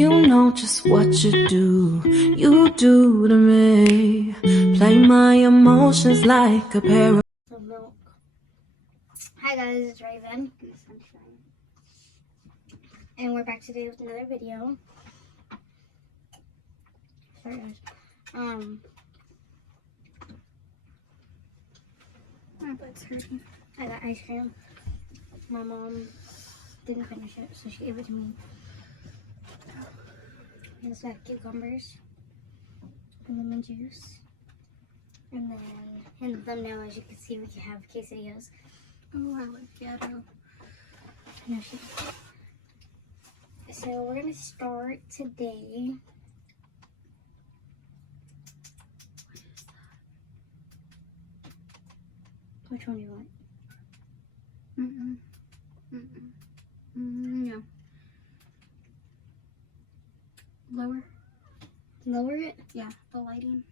You know just what you do to me. Play my emotions like a pair of milk. Hi guys, it's Raven. And we're back today with another video. Sorry guys. My butt's hurting. I got ice cream. My mom didn't finish it, so she gave it to me. I just got cucumbers and lemon juice. And then in the thumbnail, as you can see, we can have quesadillas. Oh, I like ghetto. No, so we're gonna start today. Which one do you want? No. Lower? Lower it? Yeah, the lighting.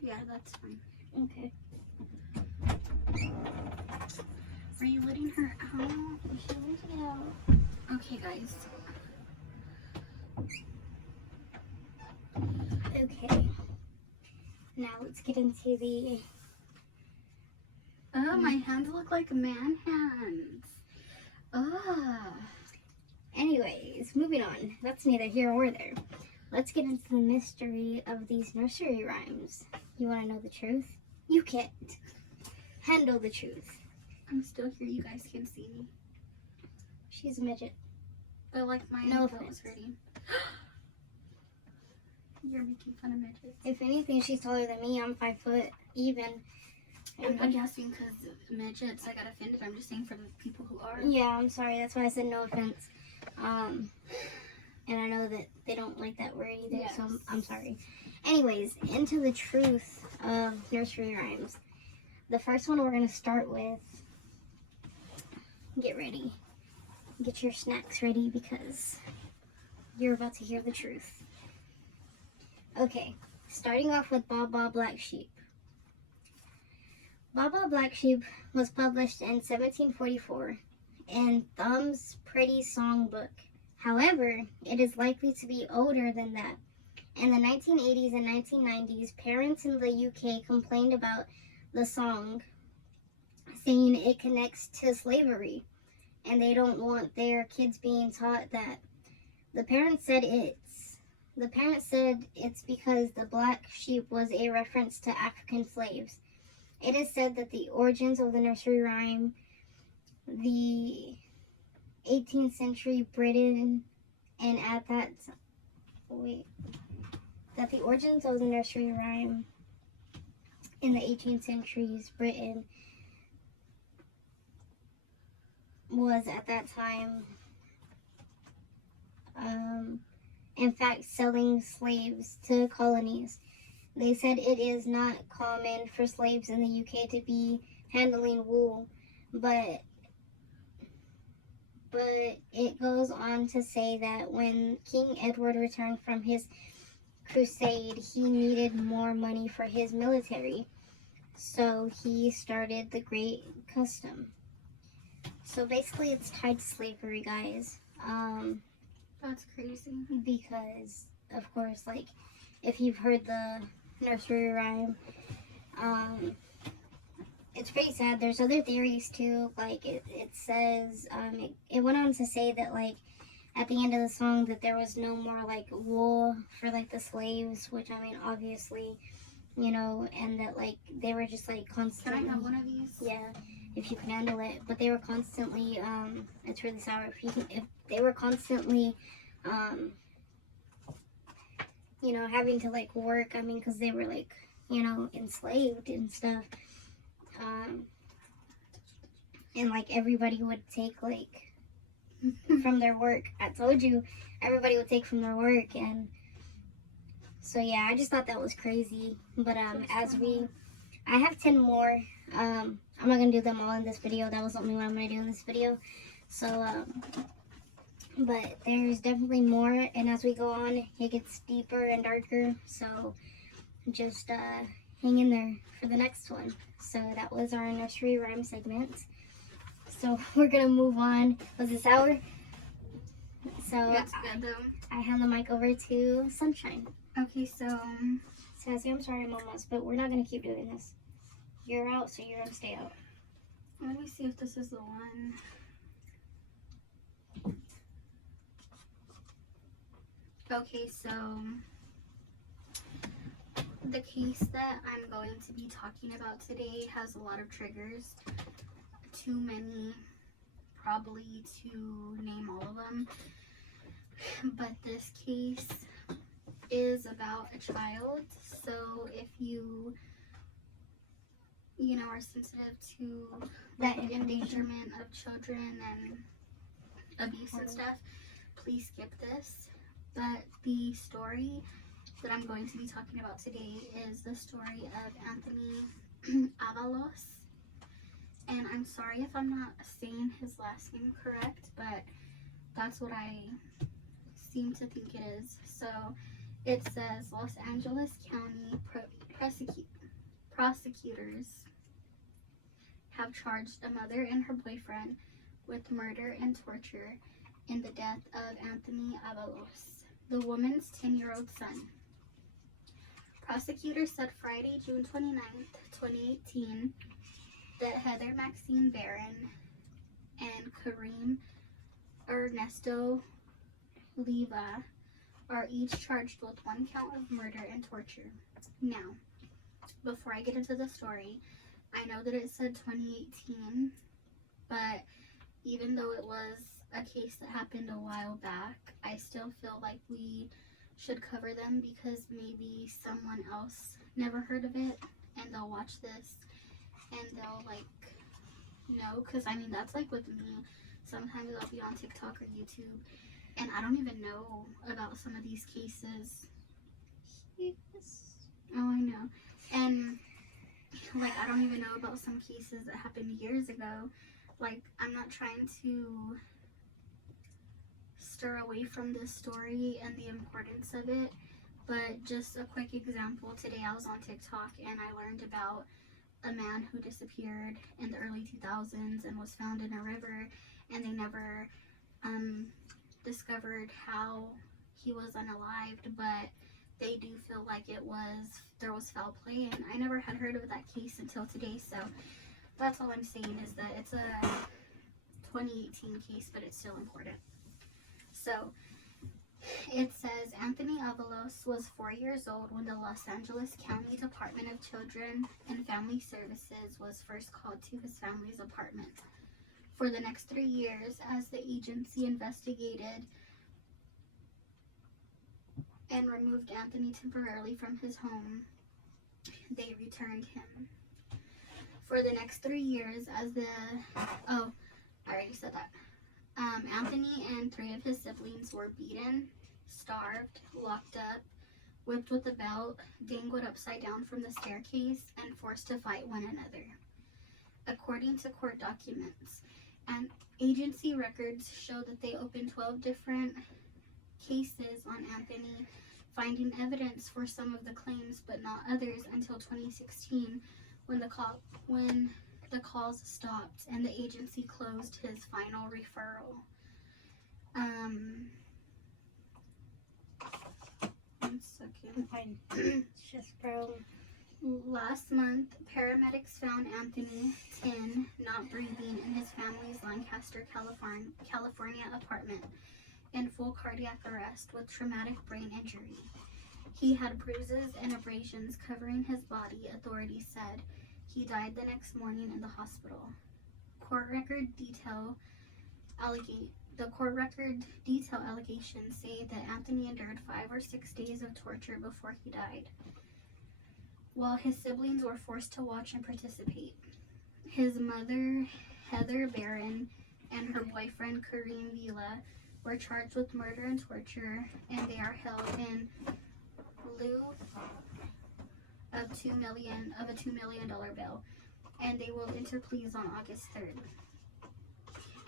Yeah, that's fine. Okay. Are you letting her out? She wants to get out. Okay, guys. Okay. Now let's get into the... Oh, my hands look like man hands. Ah. Anyways, moving on. That's neither here or there. Let's get into the mystery of these nursery rhymes. You want to know the truth? You can't handle the truth. I'm still here. You guys can see me. She's a midget. But like my nose was hurting. You're making fun of midgets. If anything, she's taller than me. I'm 5 foot even. I'm not guessing because midgets, I got offended. I'm just saying for the people who are. Yeah, I'm sorry. That's why I said no offense. And I know that they don't like that word either, yes. So I'm sorry. Anyways, into the truth of nursery rhymes. The first one we're going to start with, get ready. Get your snacks ready because you're about to hear the truth. Okay, starting off with Baa Baa Black Sheep. Baa Baa Black Sheep was published in 1744 in Thumb's Pretty Song Book. However, it is likely to be older than that. In the 1980s and 1990s, parents in the UK complained about the song, saying it connects to slavery, and they don't want their kids being taught that. The parents said it's because the black sheep was a reference to African slaves. It is said that the origins of the nursery rhyme, the 18th century Britain, and that the origins of the nursery rhyme in the 18th century's Britain was at that time, in fact, selling slaves to colonies. They said it is not common for slaves in the UK to be handling wool, but it goes on to say that when King Edward returned from his crusade, he needed more money for his military, so he started the Great Custom. So basically it's tied to slavery, guys. That's crazy. Because, of course, like, if you've heard the nursery rhyme, it's pretty sad. There's other theories too. Like it says, it went on to say that like at the end of the song that there was no more like wool for like the slaves, which I mean obviously, you know, and that like they were just like constantly. Can I have one of these? Yeah, if you can handle it. But they were constantly, it's really sour. If they were constantly, you know, having to like work. I mean, because they were like, you know, enslaved and stuff. And like everybody would take like from their work. I told you everybody would take from their work, and so yeah, I just thought that was crazy. But I have 10 more. I'm not gonna do them all in this video. That was the only one I'm gonna do in this video. So but there's definitely more, and as we go on it gets deeper and darker, so just hang in there for the next one. So that was our nursery rhyme segment. So we're gonna move on. Was it sour? So That's good though. I hand the mic over to Sunshine. Okay, so Sassy, I'm sorry, mamas, but we're not gonna keep doing this. You're out, so you're gonna stay out. let me see if this is the one. Okay, so the case that I'm going to be talking about today has a lot of triggers. Too many, probably to name all of them. But this case is about a child. So if you are sensitive to That like endangerment of children and abuse and stuff, please skip this. But the story that I'm going to be talking about today is the story of Anthony Avalos. And I'm sorry if I'm not saying his last name correct, but that's what I seem to think it is. So it says Los Angeles County prosecutors have charged a mother and her boyfriend with murder and torture in the death of Anthony Avalos, the woman's 10-year-old son. Prosecutors said Friday, June 29th, 2018, that Heather Maxine Barron and Kareem Ernesto Leva are each charged with one count of murder and torture. Now, before I get into the story, I know that it said 2018, but even though it was a case that happened a while back, I still feel like we should cover them because maybe someone else never heard of it and they'll watch this and they'll because I mean, that's like with me. Sometimes I'll be on TikTok or YouTube and I don't even know about some of these cases. Oh, I know. And like, I don't even know about some cases that happened years ago. Like, I'm not trying to stir away from this story and the importance of it, but just a quick example. Today I was on TikTok and I learned about a man who disappeared in the early 2000s and was found in a river, and they never discovered how he was unalived, but they do feel like there was foul play, and I never had heard of that case until today. So that's all I'm saying, is that it's a 2018 case, but it's still important. So it says Anthony Avalos was 4 years old when the Los Angeles County Department of Children and Family Services was first called to his family's apartment. For the next 3 years, as the agency investigated and removed Anthony temporarily from his home, they returned him. For the next 3 years, I already said that. Anthony and 3 of his siblings were beaten, starved, locked up, whipped with a belt, dangled upside down from the staircase, and forced to fight one another. According to court documents, and agency records show that they opened 12 different cases on Anthony, finding evidence for some of the claims but not others until 2016, when the calls stopped and the agency closed his final referral. One second. Fine. It's just Last month, paramedics found Anthony 10 not breathing in his family's Lancaster, California apartment in full cardiac arrest with traumatic brain injury. He had bruises and abrasions covering his body, authorities said. He died the next morning in the hospital. The court record detail allegations say that Anthony endured 5 or 6 days of torture before he died, while his siblings were forced to watch and participate. His mother, Heather Barron, and her boyfriend, Kareem Vila, were charged with murder and torture, and they are held in lieu of a $2 million bail, and they will enter pleas on August 3rd.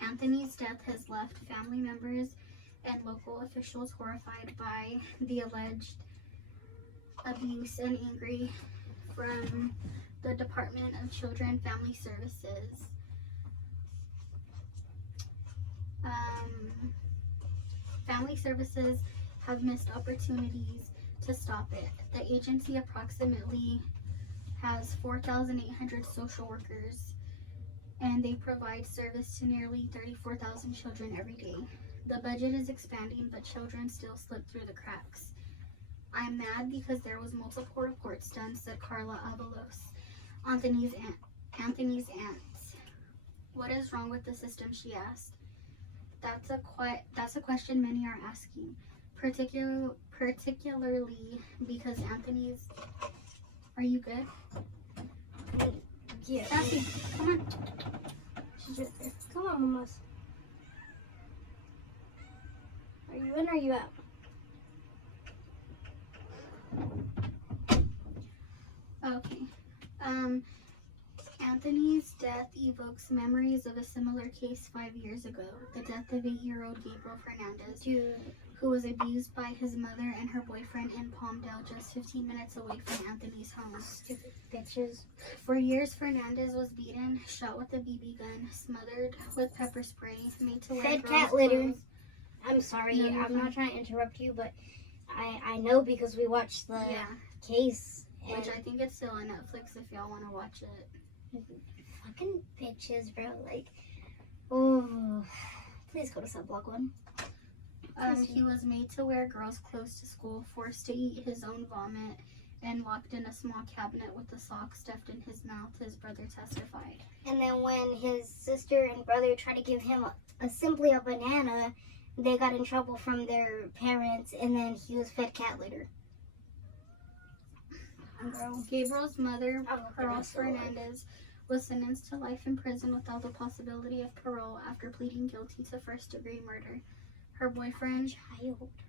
Anthony's death has left family members and local officials horrified by the alleged abuse and angry from the Department of Children and Family Services. Family services have missed opportunities to stop it. The agency approximately has 4,800 social workers, and they provide service to nearly 34,000 children every day. The budget is expanding, but children still slip through the cracks. I'm mad because there was multiple reports done, said Carla Avalos, Anthony's aunt. What is wrong with the system, she asked. That's a question many are asking, particularly because Anthony's... Are you good? Yeah. Sassy, come on. She's right there. Come on, mamas. Are you in or are you out? Okay. Anthony's death evokes memories of a similar case 5 years ago, the death of 8-year-old Gabriel Fernandez, Dude. who was abused by his mother and her boyfriend in Palmdale, just 15 minutes away from Anthony's home. Stupid bitches. For years, Fernandez was beaten, shot with a BB gun, smothered with pepper spray, made to wear Fed girls' cat litter. clothes. I'm sorry. No, you're I'm not fine. trying to interrupt you, but I know because we watched the Yeah, case. And which I think it's still on Netflix if y'all want to watch it. fucking bitches, bro. Like, oh, please go to subblock one. He was made to wear girls' clothes to school, forced to eat his own vomit, and locked in a small cabinet with a sock stuffed in his mouth, his brother testified. And then when his sister and brother tried to give him simply a banana, they got in trouble from their parents, and then he was fed cat litter. Bro. Gabriel's mother, Oh, Pearl goodness, Lord. Fernandez, was sentenced to life in prison without the possibility of parole after pleading guilty to first-degree murder. Her boyfriend, Isaro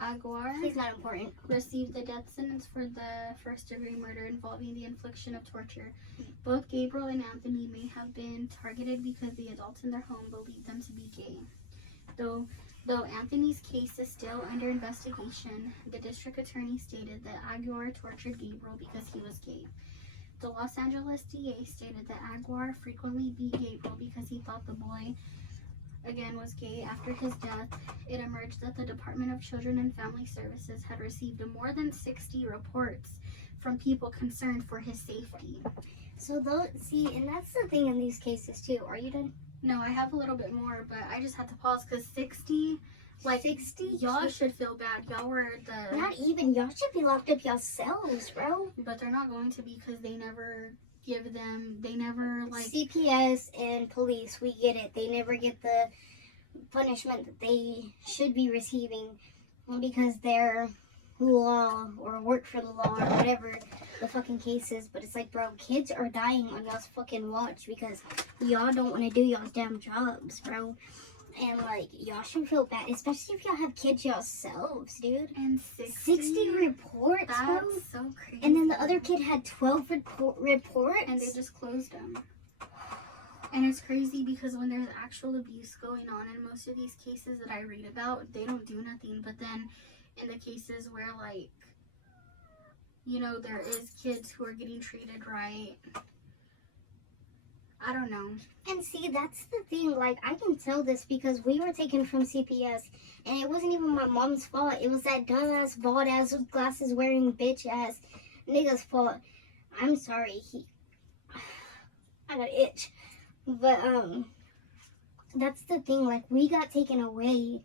Aguar, He's not important. received the death sentence for the first-degree murder involving the infliction of torture. Both Gabriel and Anthony may have been targeted because the adults in their home believed them to be gay. Though Anthony's case is still under investigation, the district attorney stated that Aguar tortured Gabriel because he was gay. The Los Angeles DA stated that Aguar frequently beat Gabriel because he thought the boy, again, was gay. After his death, it emerged that the Department of Children and Family Services had received more than 60 reports from people concerned for his safety. So, and that's the thing in these cases, too. Are you done? No, I have a little bit more, but I just had to pause because 60, 60? y'all should feel bad. Y'all were the... Not even. Y'all should be locked up yourselves, bro. But they're not going to because they never CPS and police, we get it. They never get the punishment that they should be receiving because they're law or work for the law or whatever the fucking case is. But it's like, bro, kids are dying on y'all's fucking watch because y'all don't want to do y'all's damn jobs, bro. And like, y'all should feel bad, especially if y'all have kids yourselves, dude. And 60 reports, bro. That's so crazy. And then the other kid had 12 reports. And they just closed them. And it's crazy because when there's actual abuse going on in most of these cases that I read about, they don't do nothing. But then in the cases where, like, you know, there is kids who are getting treated right, I don't know. And see, that's the thing. Like, I can tell this because we were taken from CPS, and it wasn't even my mom's fault. It was that dumbass, bald-ass, with glasses-wearing bitch-ass nigga's fault. I'm sorry. I got an itch. But, that's the thing. Like, we got taken away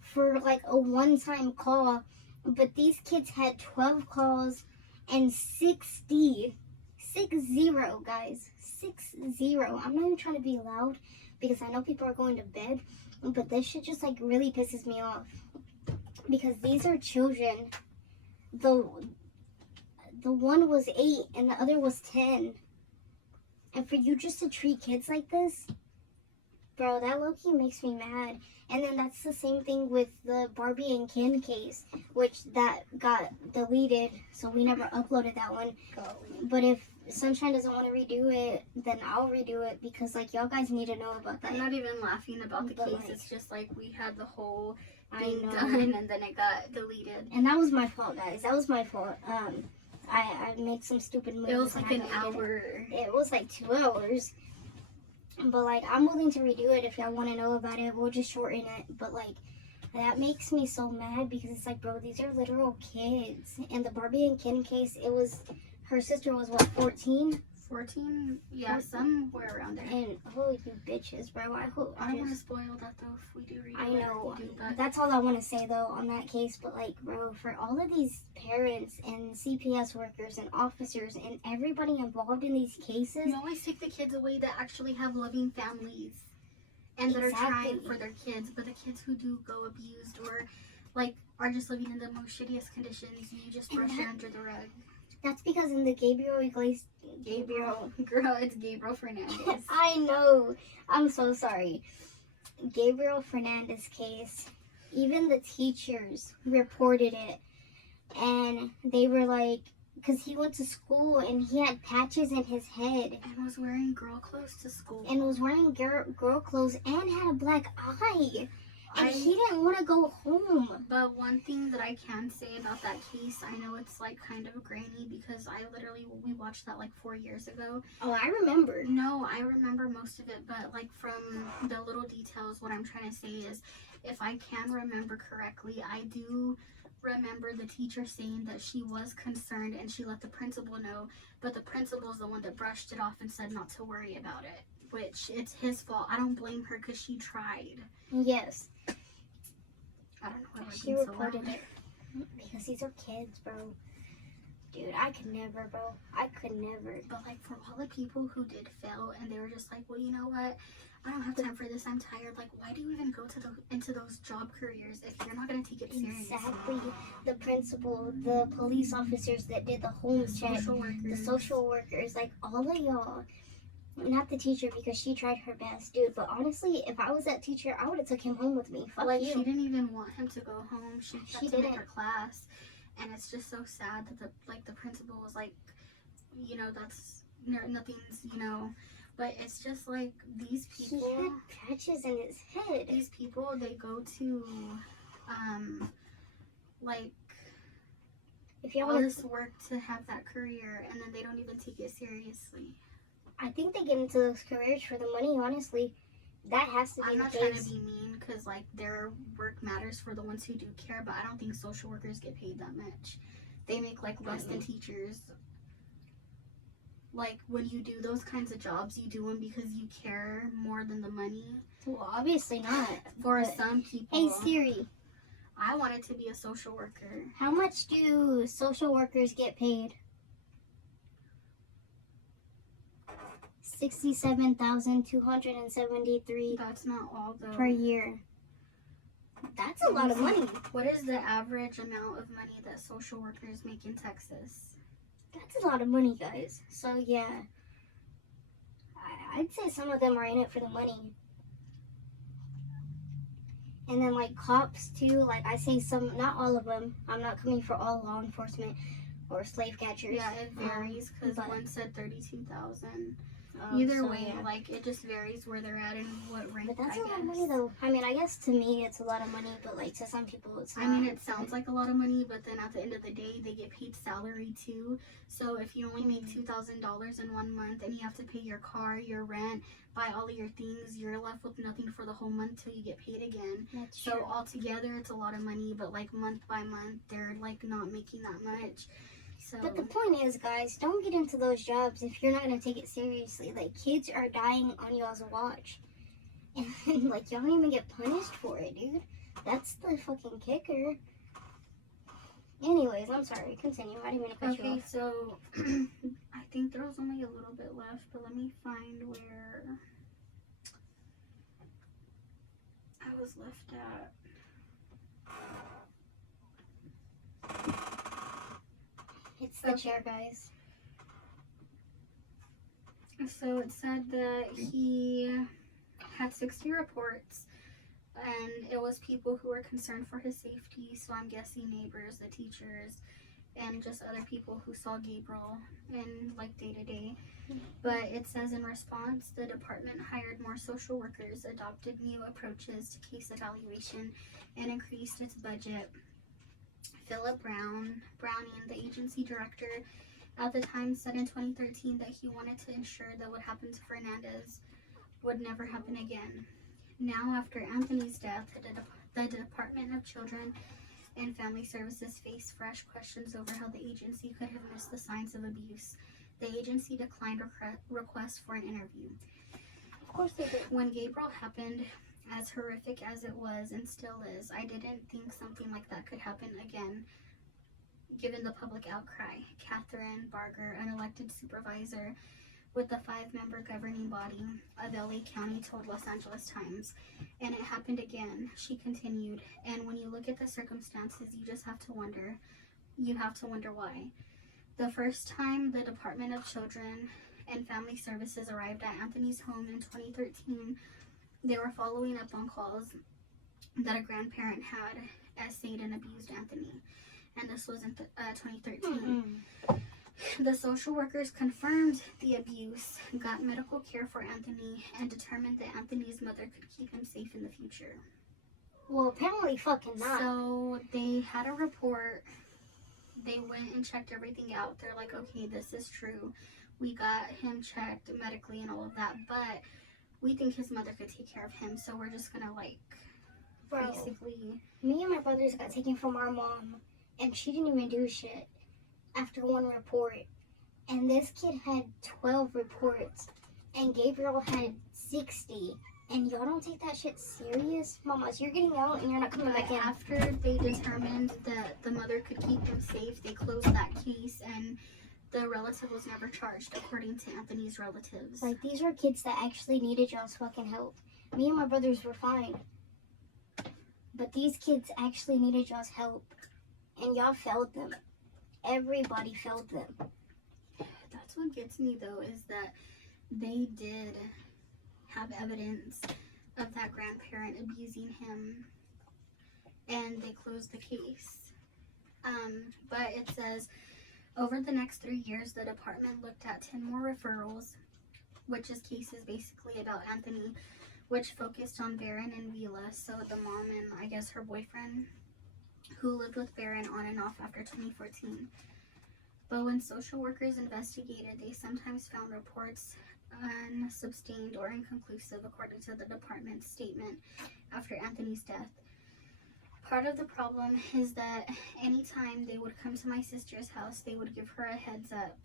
for, like, a one-time call, but these kids had 12 calls and 60, guys. 60. I'm not even trying to be loud because I know people are going to bed, but this shit just like really pisses me off because these are children. The one was 8 and the other was 10, and for you just to treat kids like this, bro, that low-key makes me mad. And then that's the same thing with the Barbie and Ken case, which that got deleted, so we never uploaded that one. But if Sunshine doesn't want to redo it, then I'll redo it because, like, y'all guys need to know about that. I'm not even laughing about the But, case. like, it's just like we had the whole I thing know. done and then it got deleted. And that was my fault, guys. That was my fault. I made some stupid moves. It was like and an I deleted hour. It was like 2 hours. But like, I'm willing to redo it if y'all want to know about it. We'll just shorten it. But like, that makes me so mad because it's like, bro, these are literal kids. And the Barbie and Ken case, it was, her sister was what, 14? 14? Yeah, somewhere around there. And oh, you bitches, bro. I hope. I don't want to spoil that though if we do read it. I know. But That's all I want to say though on that case. But like, bro, for all of these parents and CPS workers and officers and everybody involved in these cases, you always take the kids away that actually have loving families and that are trying for their kids, but the kids who do go abused or like are just living in the most shittiest conditions, you just brush it under the rug. That's because in the Gabriel, Girl, it's Gabriel Fernandez. I know. I'm so sorry. Gabriel Fernandez case, even the teachers reported it. And they were like, because he went to school and he had patches in his head. And was wearing girl clothes to school. And was wearing girl clothes and had a black eye. And he didn't want to go home. But one thing that I can say about that case, I know it's like kind of grainy because we watched that like 4 years ago. Oh, I remember. No, I remember most of it, but like from the little details, what I'm trying to say is, if I can remember correctly, I do remember the teacher saying that she was concerned and she let the principal know, but the principal is the one that brushed it off and said not to worry about it, which it's his fault. I don't blame her because she tried. Yes. I don't know why she reported it because these are kids, bro. Dude, I could never, bro. I could never. But like for all the people who did fail and they were just like, well, you know what? I don't have time for this. I'm tired. Like, why do you even go into those job careers if you're not gonna take it seriously? Exactly. The principal, the police officers that did the home check, the social workers, like all of y'all. Not the teacher because she tried her best, dude. But honestly, if I was that teacher, I would have took him home with me. Fuck like, you. She didn't even want him to go home. She didn't. Her class, and it's just so sad that the principal was like, you know, that's nothing's, you know. But it's just like these people. He had patches in his head. These people, they go to, like, if y'all all this work to have that career, and then they don't even take it seriously. I think they get into those careers for the money, honestly. That has to be I'm the not case. trying to be mean because, like, their work matters for the ones who do care, but I don't think social workers get paid that much. They make, like, less than teachers. Like, when you do those kinds of jobs, you do them because you care more than the money. Well, obviously not. For some people. Hey, Siri. I wanted to be a social worker. How much do social workers get paid? $67,273. That's not all though. Per year. That's a lot of money. What is the average amount of money that social workers make in Texas? That's a lot of money, guys. So yeah, I'd say some of them are in it for the money. And then like cops too, like I say some, not all of them. I'm not coming for all law enforcement or slave catchers. Yeah, it varies because one said 32,000. Oh, Either so, way, yeah. like it just varies where they're at and what rank. But that's a lot of money though. I mean, I guess to me it's a lot of money, but like to some people it's not. I mean, it sounds like a lot of money, but then at the end of the day, they get paid salary too. So if you only make $2,000 in 1 month and you have to pay your car, your rent, buy all of your things, you're left with nothing for the whole month till you get paid again. That's so true. Altogether, it's a lot of money, but like month by month, they're like not making that much. So. But the point is, guys, don't get into those jobs if you're not going to take it seriously. Like, kids are dying on y'all's watch. And, like, y'all don't even get punished for it, dude. That's the fucking kicker. Anyways, I'm sorry. Continue. I didn't mean to cut you off. Okay, so I think there was only a little bit left, but let me find where I was left at. It's the chair, guys. So it said that he had 60 reports, and it was people who were concerned for his safety. So I'm guessing neighbors, the teachers, and just other people who saw Gabriel in like day to day. But it says in response, the department hired more social workers, adopted new approaches to case evaluation, and increased its budget. Philip Browning, the agency director at the time, said in 2013 that he wanted to ensure that what happened to Fernandez would never happen again. Now, after Anthony's death, the Department of Children and Family Services faced fresh questions over how the agency could have missed the signs of abuse. The agency declined requests for an interview. Of course they did. When Gabriel happened, as horrific as it was and still is, I didn't think something like that could happen again, given the public outcry. Catherine Barger, an elected supervisor with the 5-member governing body of LA County, told Los Angeles Times. And it happened again, she continued. And when you look at the circumstances, you just have to wonder. You have to wonder why. The first time the Department of Children and Family Services arrived at Anthony's home in 2013, they were following up on calls that a grandparent had essayed and abused Anthony. And this was in 2013. The social workers confirmed the abuse, got medical care for Anthony, and determined that Anthony's mother could keep him safe in the future. Well, apparently fucking not. So they had a report. They went and checked everything out. They're like, okay, this is true. We got him checked medically and all of that, but we think his mother could take care of him, so we're just gonna Bro, basically... me and my brothers got taken from our mom, and she didn't even do shit after one report. And this kid had 12 reports, and Gabriel had 60. And y'all don't take that shit serious? Mama, so you're getting out and you're not coming back in. After they determined that the mother could keep him safe, they closed that case, and the relative was never charged, according to Anthony's relatives. Like, these are kids that actually needed y'all's fucking help. Me and my brothers were fine. But these kids actually needed y'all's help. And y'all failed them. Everybody failed them. That's what gets me, though, is that they did have evidence of that grandparent abusing him, and they closed the case. But it says, over the next 3 years, the department looked at 10 more referrals, which is cases basically about Anthony, which focused on Baron and Vila, so the mom and I guess her boyfriend, who lived with Baron on and off after 2014. But when social workers investigated, they sometimes found reports unsustained or inconclusive, according to the department's statement after Anthony's death. Part of the problem is that anytime they would come to my sister's house, they would give her a heads up.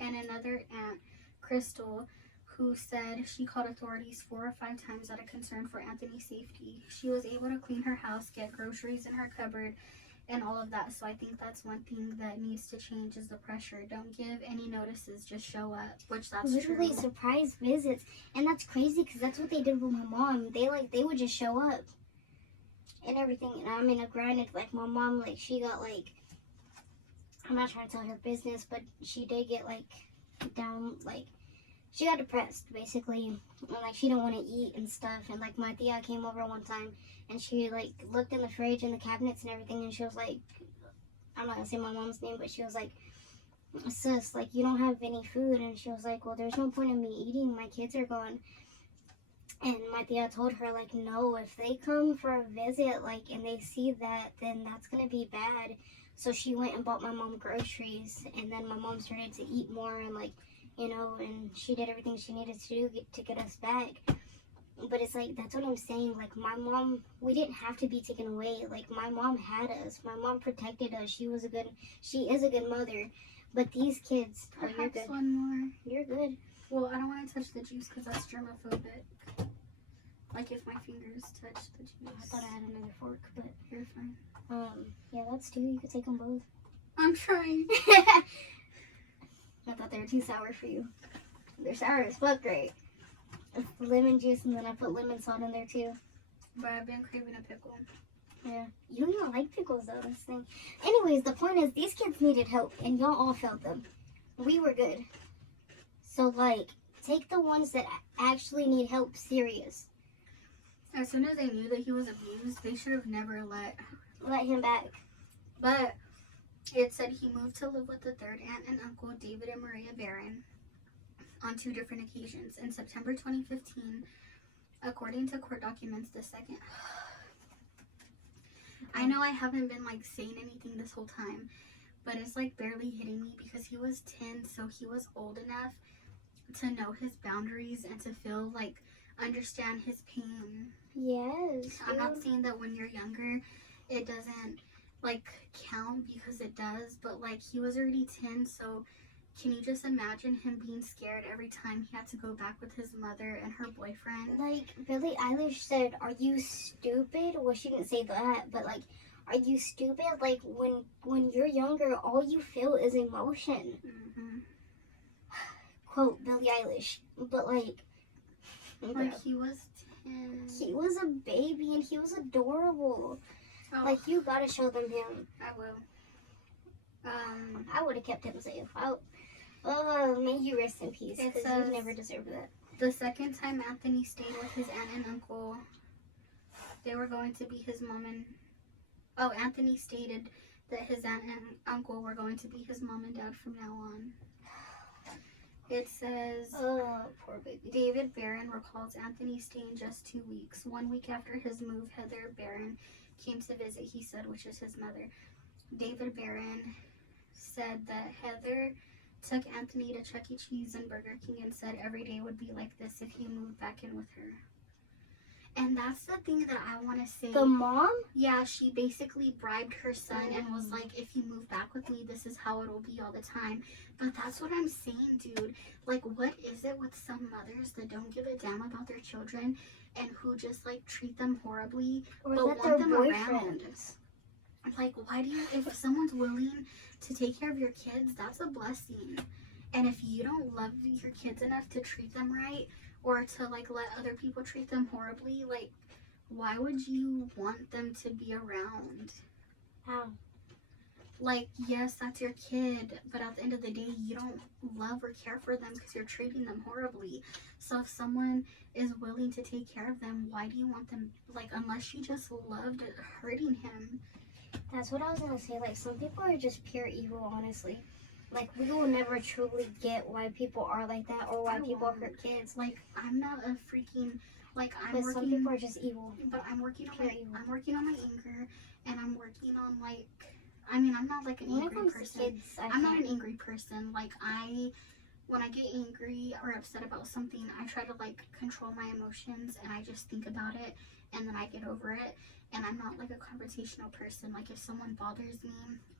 And another aunt, Crystal, who said she called authorities 4 or 5 times out of concern for Anthony's safety. She was able to clean her house, get groceries in her cupboard, and all of that. So I think that's one thing that needs to change is the pressure. Don't give any notices, just show up, which that's Literally true. surprise visits. And that's crazy because that's what they did with my mom. They would just show up and everything. And I mean, granted, like my mom, like she got like, I'm not trying to tell her business, but she did get like down, like she got depressed basically, and like she didn't want to eat and stuff. And like my tia came over one time and she like looked in the fridge and the cabinets and everything, and she was like, I'm not gonna say my mom's name, but she was like, sis, like you don't have any food. And she was like, well, there's no point in me eating, my kids are gone. And my tia told her, like, no, if they come for a visit, like, and they see that, then that's gonna be bad. So she went and bought my mom groceries, and then my mom started to eat more, and like, you know, and she did everything she needed to do to get us back. But it's like, that's what I'm saying. Like, my mom, we didn't have to be taken away. Like, my mom had us. My mom protected us. She is a good mother. But these kids, Perhaps you're good. one more. You're good. Well, I don't want to touch the juice because that's germophobic. Like if my fingers touch the juice. I thought I had another fork, but You're fine. yeah, that's 2. You could take them both. I'm trying. I thought they were too sour for you. They're sour as fuck, right? It's lemon juice, and then I put lemon salt in there too. But I've been craving a pickle. Yeah. You don't even like pickles though, this thing. Anyways, the point is these kids needed help and y'all all failed them. We were good. So like, take the ones that actually need help serious. As soon as they knew that he was abused, they should have never Let him back. But it said he moved to live with the third aunt and uncle, David and Maria Barron, on 2 different occasions. In September 2015, according to court documents, the second... I know I haven't been like saying anything this whole time, but it's like barely hitting me because he was 10, so he was old enough to know his boundaries and to feel like understand his pain. Yes. I'm not saying that when you're younger, it doesn't like count, because it does, but like he was already 10, so can you just imagine him being scared every time he had to go back with his mother and her boyfriend? Like, Billie Eilish said, are you stupid? Well, she didn't say that, but like, are you stupid? Like, when you're younger, all you feel is emotion. Mm-hmm. Quote Billie Eilish. But like he was 10. He was a baby and he was adorable. Oh, Like, you gotta show them him. I will. I would have kept him safe. May you rest in peace, because you never deserved that. The second time Anthony stayed with his aunt and uncle, they were going to be his mom and... Oh, Anthony stated that his aunt and uncle were going to be his mom and dad from now on. It says... Oh, poor baby. David Barron recalls Anthony staying just 2 weeks. 1 week after his move, Heather Barron came to visit, he said, which is his mother. David Barron said that Heather took Anthony to Chuck E. Cheese and Burger King and said every day would be like this if he moved back in with her. And that's the thing that I want to say. The mom? Yeah, she basically bribed her son and was like, if you move back with me, this is how it'll be all the time. But that's what I'm saying, dude. Like, what is it with some mothers that don't give a damn about their children and who just, like, treat them horribly, Or but let want their them around? boyfriends. Like, why do you, if someone's willing to take care of your kids, that's a blessing. And if you don't love your kids enough to treat them right, or to like let other people treat them horribly, like, why would you want them to be around? How? Like, yes, that's your kid, but at the end of the day, you don't love or care for them because you're treating them horribly. So if someone is willing to take care of them, why do you want them, like, unless you just loved hurting him? That's what I was gonna say. Like, some people are just pure evil, honestly. Like, we will never truly get why people are like that or why people hurt kids. Like, I'm not a freaking, like, But some people are just evil. But I'm working on my anger, and I'm working on, like, I mean, I'm not like an angry person. Kids, I'm not an angry person. Like, when I get angry or upset about something, I try to like control my emotions, and I just think about it, and then I get over it. And I'm not like a confrontational person. Like, if someone bothers me,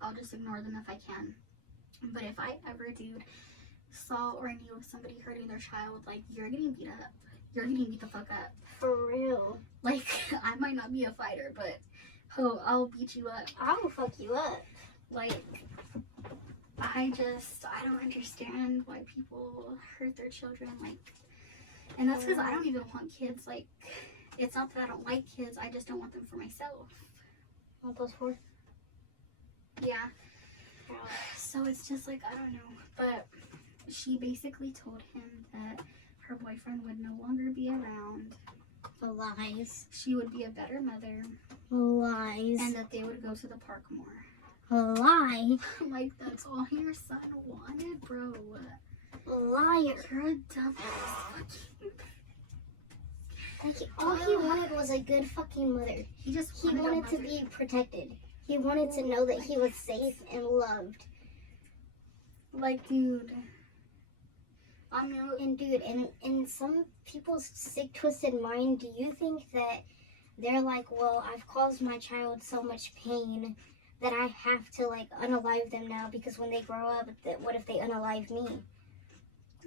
I'll just ignore them if I can. But if I ever, dude, saw or knew of somebody hurting their child, like, you're getting beat up. You're getting beat the fuck up. For real. Like, I might not be a fighter, but I'll beat you up. I'll fuck you up. Like, I don't understand why people hurt their children. Like, and that's because I don't even want kids. Like, it's not that I don't like kids, I just don't want them for myself. Want those four? Yeah. So it's just like, I don't know. But she basically told him that her boyfriend would no longer be around. Lies. She would be a better mother. Lies. And that they would go to the park more. Lie. Like, that's all your son wanted, bro. Liar. You're a dumbass. Like, all he wanted was a good fucking mother. He wanted to be protected. He wanted to know that he was safe and loved. Like, dude. And dude, in some people's sick, twisted mind, do you think that they're like, well, I've caused my child so much pain that I have to, like, unalive them now, because when they grow up, what if they unalive me?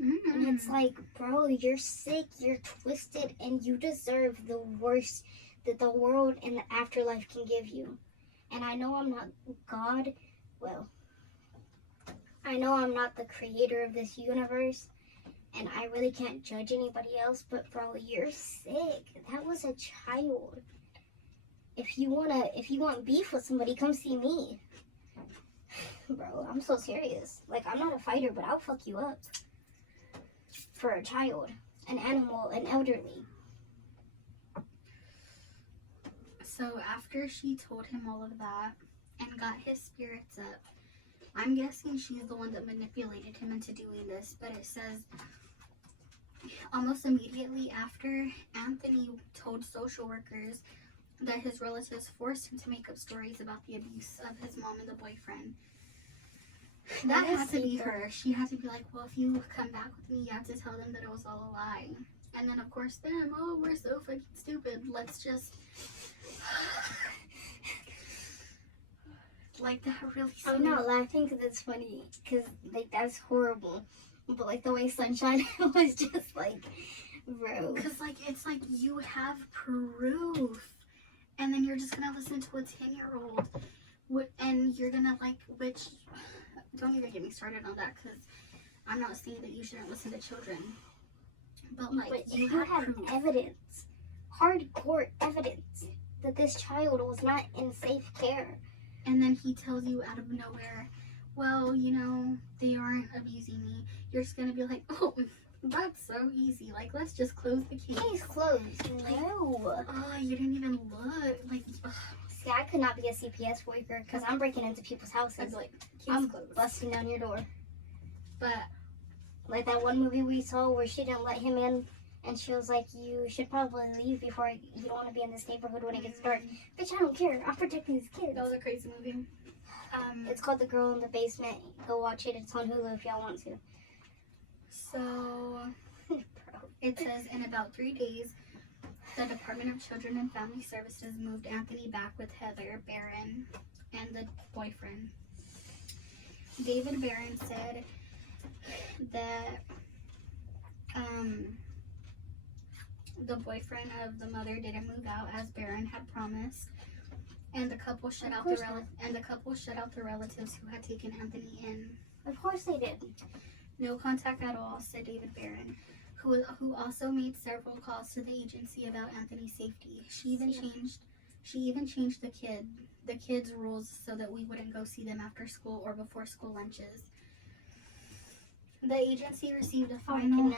Mm-hmm. And it's like, bro, you're sick, you're twisted, and you deserve the worst that the world and the afterlife can give you. And I know I'm not God. Well, I know I'm not the creator of this universe, and I really can't judge anybody else, but bro, you're sick. That was a child. If you want beef with somebody, come see me. Bro, I'm so serious. Like, I'm not a fighter, but I'll fuck you up. For a child, an animal, an elderly. So after she told him all of that and got his spirits up, I'm guessing she's the one that manipulated him into doing this, but it says almost immediately after, Anthony told social workers that his relatives forced him to make up stories about the abuse of his mom and the boyfriend. That had to be her. She had to be like, well, if you come back with me, you have to tell them that it was all a lie. And then, of course, them, oh, we're so fucking stupid. Let's just... like, that really... I'm not laughing because it's funny. Because, like, that's horrible. But, like, the way Sunshine was just, like, bro. Because, like, it's like you have proof. And then you're just going to listen to a 10-year-old. And you're going to, like, which... Don't even get me started on that because I'm not saying that you shouldn't listen to children. But, like, but you you have have proof. evidence, hardcore evidence, that this child was not in safe care. And then he tells you out of nowhere, well, you know, they aren't abusing me. You're just going to be like, oh, that's so easy. Like, let's just close the case. Case closed. No. Oh, you didn't even look. Like, ugh. See, I could not be a CPS worker because I'm breaking into people's I'd houses. be like, case I'm closed. busting down your door. But, Like that one movie we saw where she didn't let him in, and she was like, you should probably leave before you don't want to be in this neighborhood when it gets dark. Bitch, I don't care. I'm protecting these kids. that was a crazy movie. It's called The Girl in the Basement. Go watch it. It's on Hulu if y'all want to. So, Bro. it says in about 3 days, the Department of Children and Family Services moved Anthony back with Heather Barron and the boyfriend. David Barron said that the boyfriend of the mother didn't move out as Barron had promised, and the couple shut out the relatives who had taken Anthony in. Of course they did. No contact at all, said David Barron, who also made several calls to the agency about Anthony's safety. She even changed the kids' rules so that we wouldn't go see them after school or before school lunches. The agency received a final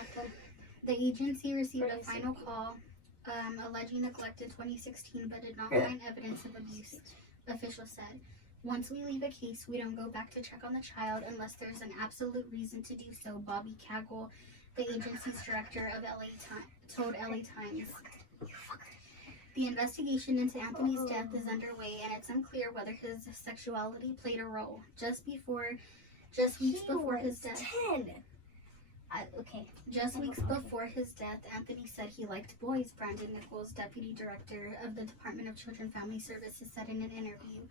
call alleging neglect in 2016, but did not find evidence of abuse, officials said. Once we leave a case, we don't go back to check on the child unless there's an absolute reason to do so, Bobby Cagle, the agency's director of told LA Times. The investigation into Anthony's death is underway, and it's unclear whether his sexuality played a role. Just weeks before his death. 10. Just weeks before his death, Anthony said he liked boys, Brandon Nichols, deputy director of the Department of Children and Family Services, said in an interview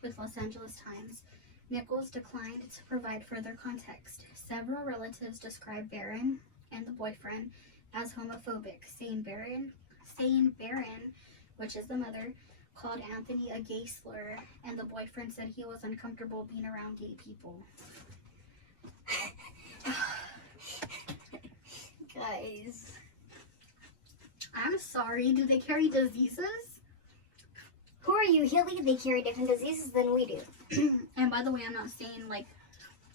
with Los Angeles Times. Nichols declined to provide further context. Several relatives described Barron and the boyfriend as homophobic, saying Barron, which is the mother, called Anthony a gay slur, and the boyfriend said he was uncomfortable being around gay people. Guys. I'm sorry, do they carry diseases? Who are you, Hilly? They carry different diseases than we do. And by the way, I'm not saying, like,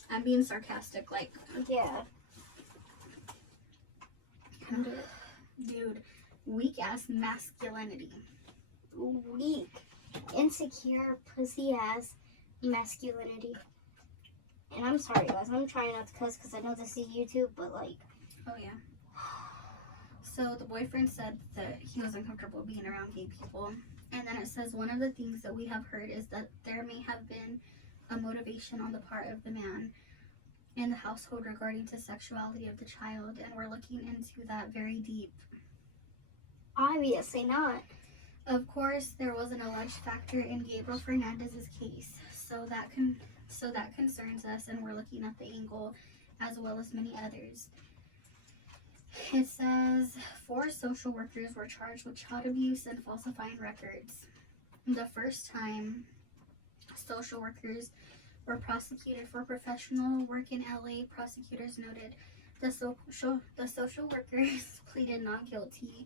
I'm being sarcastic, like... Yeah. Dude, weak-ass masculinity. Weak. Insecure, pussy-ass masculinity. And I'm sorry, guys. I'm trying not to cuss because I know this is YouTube, but, like... Oh, yeah. So the boyfriend said that he was uncomfortable being around gay people. And then it says, one of the things that we have heard is that there may have been a motivation on the part of the man in the household regarding to sexuality of the child. And we're looking into that very deep. Obviously not. Of course, there was an alleged factor in Gabriel Fernandez's case. So that concerns us, and we're looking at the angle as well as many others. It says 4 social workers were charged with child abuse and falsifying records. The first time social workers were prosecuted for professional work in LA, prosecutors noted the social workers pleaded not guilty.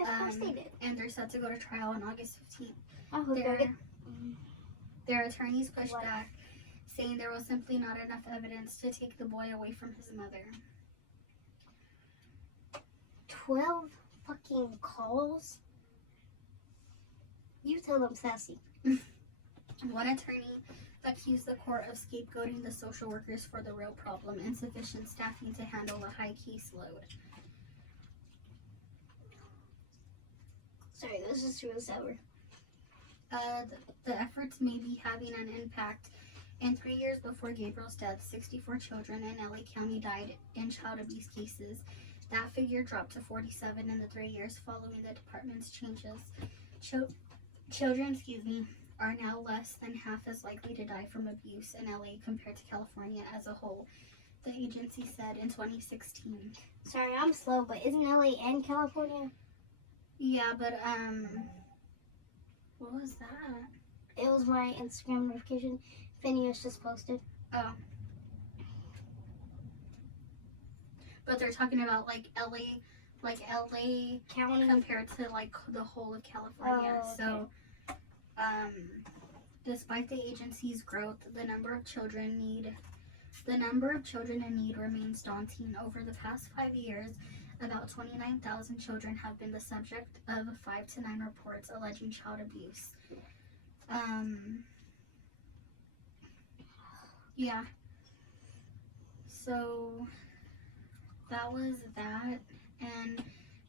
Of course they did. And they're set to go to trial on August 15th. I hope Their attorneys pushed back, saying there was simply not enough evidence to take the boy away from his mother. 12 fucking calls? You tell them, Sassy. One attorney accused the court of scapegoating the social workers for the real problem, insufficient staffing to handle a high caseload. Sorry, this is real sour. The efforts may be having an impact. In 3 years before Gabriel's death, 64 children in LA County died in child abuse cases. That figure dropped to 47 in the 3 years following the department's changes. Children, are now less than half as likely to die from abuse in LA compared to California as a whole, the agency said in 2016. Sorry, I'm slow, but isn't LA and California? Yeah, but what was that? It was my Instagram notification. Phineas just posted. Oh. But they're talking about like LA County compared to like the whole of California. Oh, okay. So, despite the agency's growth, the number of children in need remains daunting. Over the past 5 years, about 29,000 children have been the subject of 5 to 9 reports alleging child abuse. Yeah. So that was that, and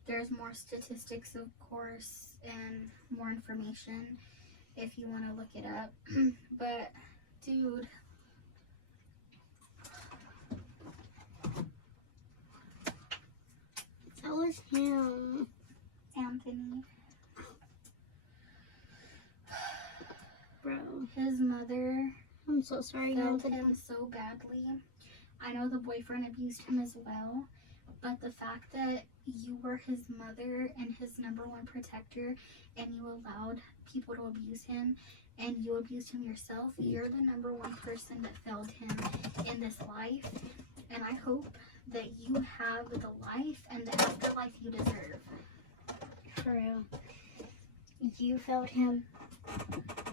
there's more statistics, of course, and more information if you want to look it up. But dude, that was him. Anthony, Bro, his mother I'm so sorry, felt Anthony. him so badly. I know the boyfriend abused him as well, but the fact that you were his mother and his number one protector, and you allowed people to abuse him, and you abused him yourself, you're the number one person that failed him in this life. And I hope that you have the life and the afterlife you deserve. For real. You failed him.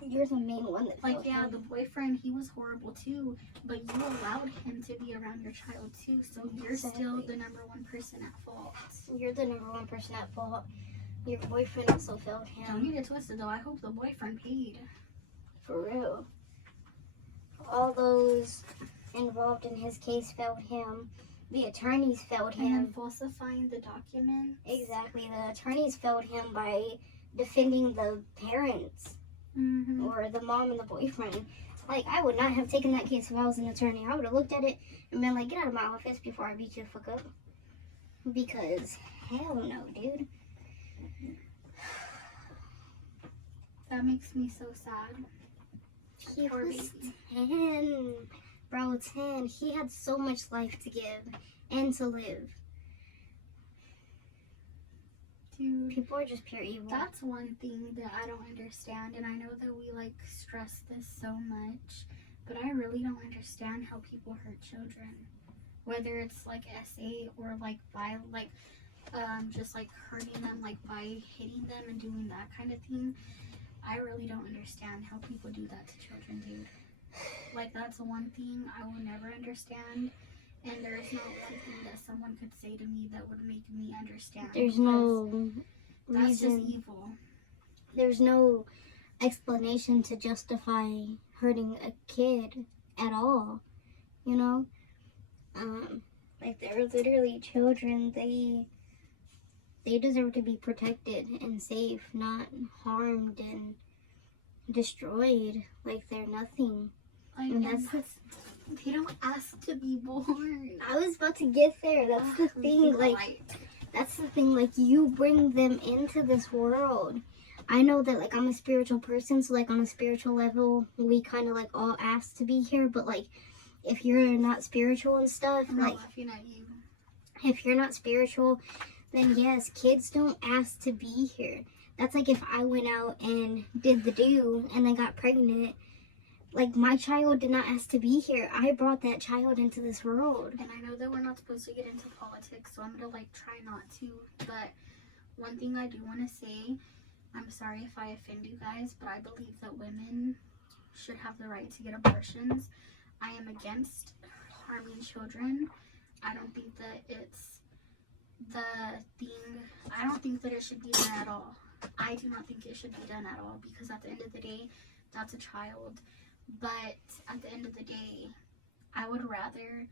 You're the main one that failed him. The boyfriend, he was horrible too, but you allowed him to be around your child too, so you're still the number one person at fault. You're the number one person at fault. Your boyfriend also failed him. Don't get it twisted though, I hope the boyfriend paid. For real. All those involved in his case failed him. The attorneys failed him. And then falsifying the documents. Exactly. The attorneys failed him by defending the parents. Mm-hmm. Or the mom and the boyfriend. Like, I would not have taken that case if I was an attorney. I would have looked at it and been like, get out of my office before I beat you the fuck up. Because, hell no, dude. That makes me so sad. He Poor was baby. 10. Bro, 10. He had so much life to give and to live. Dude, People are just pure evil. that's one thing that I don't understand, and I know that we stress this so much, but I really don't understand how people hurt children, whether it's SA or by just hurting them by hitting them and doing that kind of thing. I really don't understand how people do that to children, dude. That's one thing I will never understand, and there is not one thing that someone could say to me that would make me understand. There's no That's just reason. evil. There's no explanation to justify hurting a kid at all. You know? They're literally children. They deserve to be protected and safe, not harmed and destroyed like they're nothing. And They don't ask to be born. I was about to get there. That's the thing. That's the thing. You bring them into this world. I know that I'm a spiritual person, so on a spiritual level, we kind of all ask to be here. But if you're not spiritual and stuff, I'm not laughing at you. if you're not spiritual, then yes, kids don't ask to be here. That's if I went out and did the do and then got pregnant. My child did not ask to be here. I brought that child into this world. And I know that we're not supposed to get into politics, so I'm gonna try not to. But one thing I do want to say, I'm sorry if I offend you guys, but I believe that women should have the right to get abortions. I am against harming children. I don't think that it's the thing. I don't think that it should be done at all. I do not think it should be done at all, because at the end of the day, that's a child. But at the end of the day, I would rather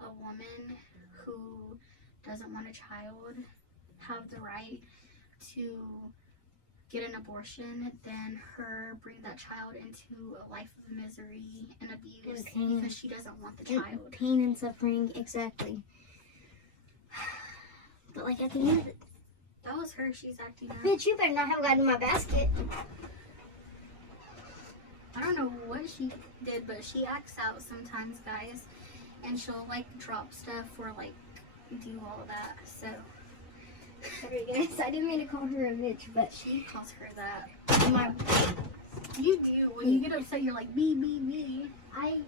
a woman who doesn't want a child have the right to get an abortion than her bring that child into a life of misery and abuse And pain. because she doesn't want the child. Pain and suffering, exactly. But like at the end of it, That was her. She's acting up. bitch, you better not have gotten my basket. I don't know what she did, but she acts out sometimes, guys. And she'll like drop stuff or like do all of that. So Sorry guys, I didn't mean to call her a bitch, but she calls her that. my You do. When you get upset, you're like, me. I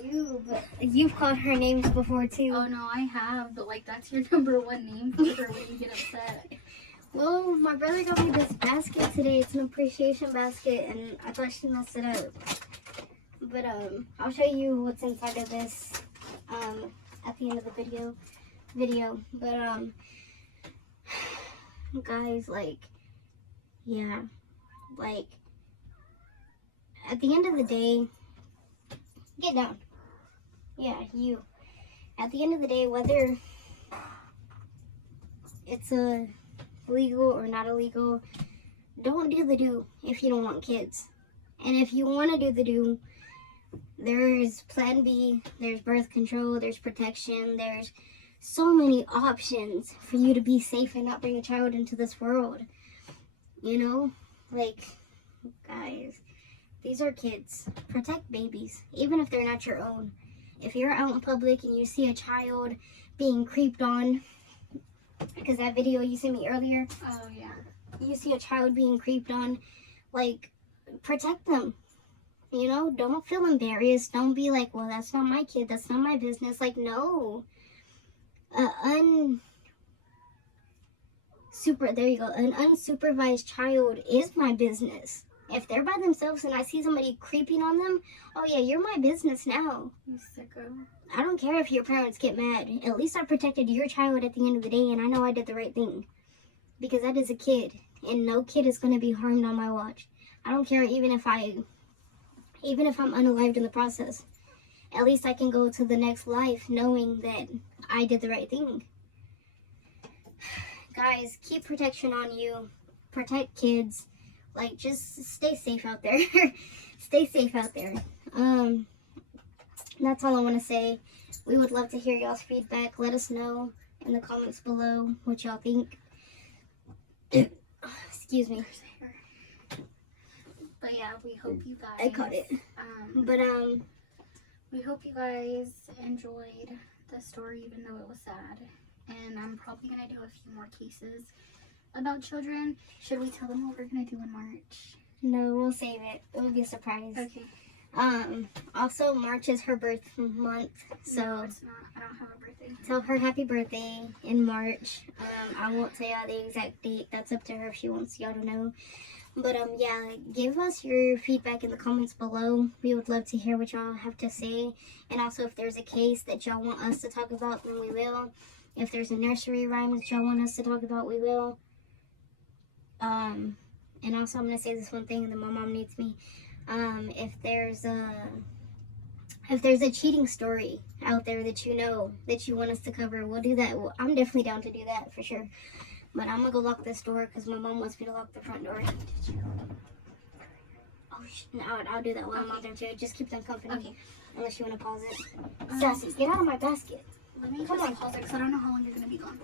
do, but you've called her names before too. Oh no, I have, but like that's your number one name for her when you get upset. Well, my brother got me this basket today. It's an appreciation basket, and I thought she messed it up. But I'll show you what's inside of this at the end of the video. But guys, like, yeah, like at the end of the day, get down. Yeah, you. At the end of the day, whether it's legal or not illegal, don't do the do if you don't want kids. And if you want to do the do, there's plan B, there's birth control, there's protection, there's so many options for you to be safe and not bring a child into this world. You know, like, guys, these are kids. Protect babies, even if they're not your own. If you're out in public and you see a child being creeped on, because that video you sent me earlier, Oh yeah. you see a child being creeped on, like, protect them. You know, don't feel embarrassed. Don't be like, well, that's not my kid. That's not my business. Like, no. An unsupervised child is my business. If they're by themselves and I see somebody creeping on them, oh yeah, you're my business now. You sicko. I don't care if your parents get mad. At least I protected your child at the end of the day, and I know I did the right thing. Because that is a kid, and no kid is going to be harmed on my watch. I don't care even if I'm unalived in the process. At least I can go to the next life knowing that I did the right thing. Guys, keep protection on you. Protect kids. Like, just stay safe out there. Stay safe out there. That's all I want to say. We would love to hear y'all's feedback. Let us know in the comments below what y'all think. Excuse me. But yeah, we hope you guys. I caught it. But we hope you guys enjoyed the story, even though it was sad. And I'm probably gonna do a few more cases about children. Should we tell them what we're gonna do in March? no, we'll save it. It will be a surprise. Okay. Also, March is her birth month, so No, it's not. I don't have a birthday. tell her happy birthday in March. I won't tell y'all the exact date. That's up to her if she wants y'all to know. But yeah, give us your feedback in the comments below. We would love to hear what y'all have to say. And also, if there's a case that y'all want us to talk about, then we will. If there's a nursery rhyme that y'all want us to talk about, we will. And also, I'm gonna say this one thing, and then my mom needs me. If there's a cheating story out there that you know that you want us to cover, we'll do that. I'm definitely down to do that for sure. But I'm gonna go lock this door because my mom wants me to lock the front door. Oh, no, I'll do that while I'm out there too. Just keep them company. Okay. Unless you want to pause it. Sassy, get out of my basket. Let me Come just on. pause it because I don't know how long you're gonna be gone.